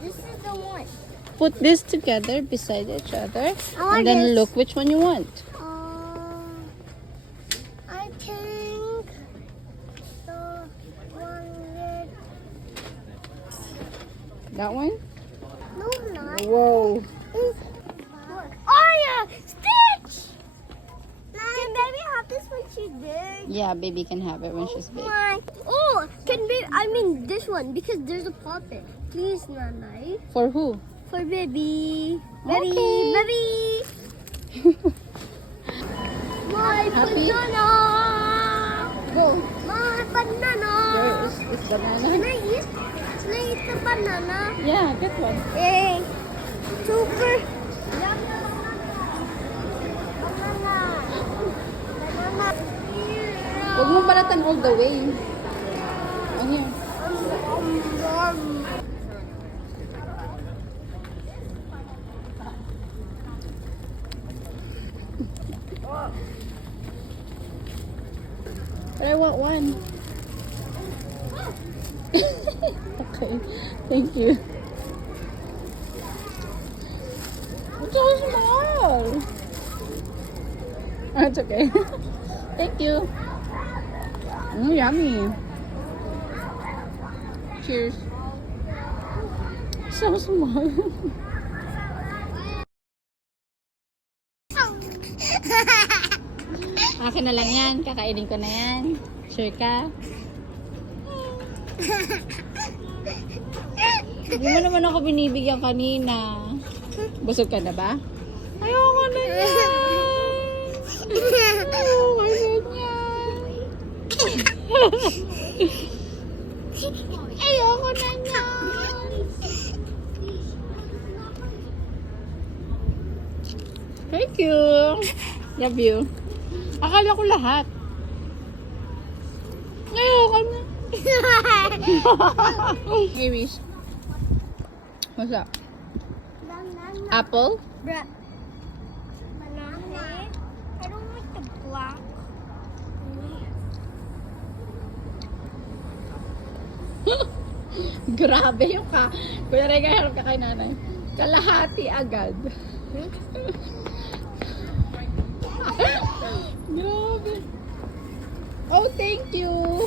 This is the one. Put this together beside each other. want And then this. look which one you want. I think the one with... That one? No, not. Whoa. Oh, yeah! Stitch! Can baby have this when she's big? Yeah, baby can have it when she's big. Oh, can baby, I mean this one, because there's a puppet. Please, Nanay. For who? For baby. Baby, Okay. baby. My Happy? banana. Go. My banana. Where is this Can banana? I eat? Can I eat the banana? Yeah, get one. Yay. Super. Banana. Banana. Huwag mo balatan all the way. Oh, here. But I want one. Okay, thank you. It's so small. Oh, it's okay. Thank you. Yummy. Cheers. So small. Akin na lang yan. Kakainin ko na yan. Sure ka? Hindi mo naman ako binibigyan kanina. Busog ka na ba? Ayoko na yan. Ayoko na yan. Ayoko na yan. Thank you. Love you. Akala ko lahat. Ayoko na. Hey, Wish. What's up? Banana. Apple? Banana. I don't like the black. Grabe yung ka. Kuya Rega, harap ka kay nanay. Kalahati agad. Grabe. Oh, thank you.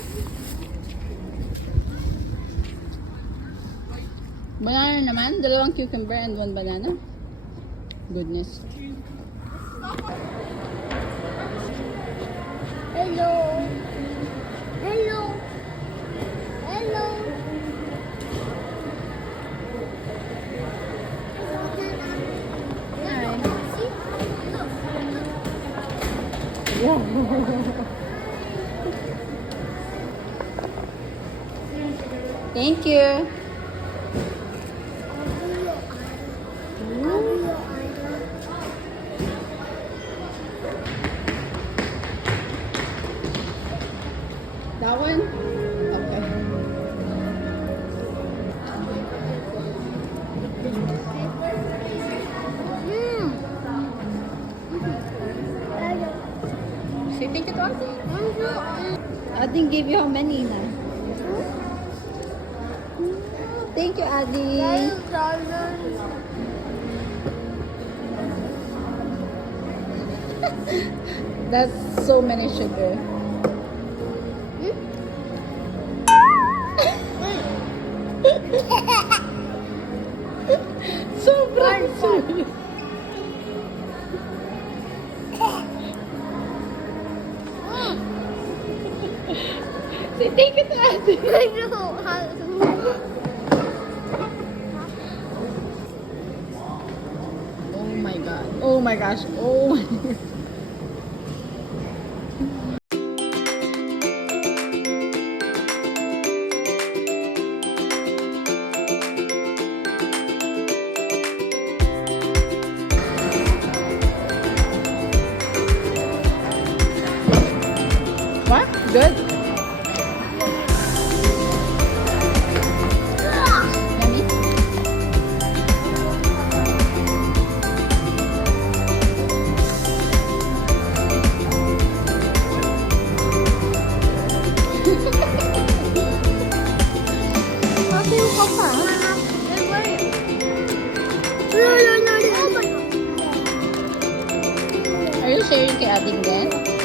Banana naman. 2 cucumber and 1 banana. Goodness. Hello. Hello. Hello. Hi. See? Look. Thank you. That one? Okay. Say thank you to Ate. Ate gave you how many na? Thank you, Adi. That's so many sugar. Sobrang sweet. Say thank you to Ate. Oh my god. Oh my gosh. Oh my god. What? Good? Yummy? kay Ading din?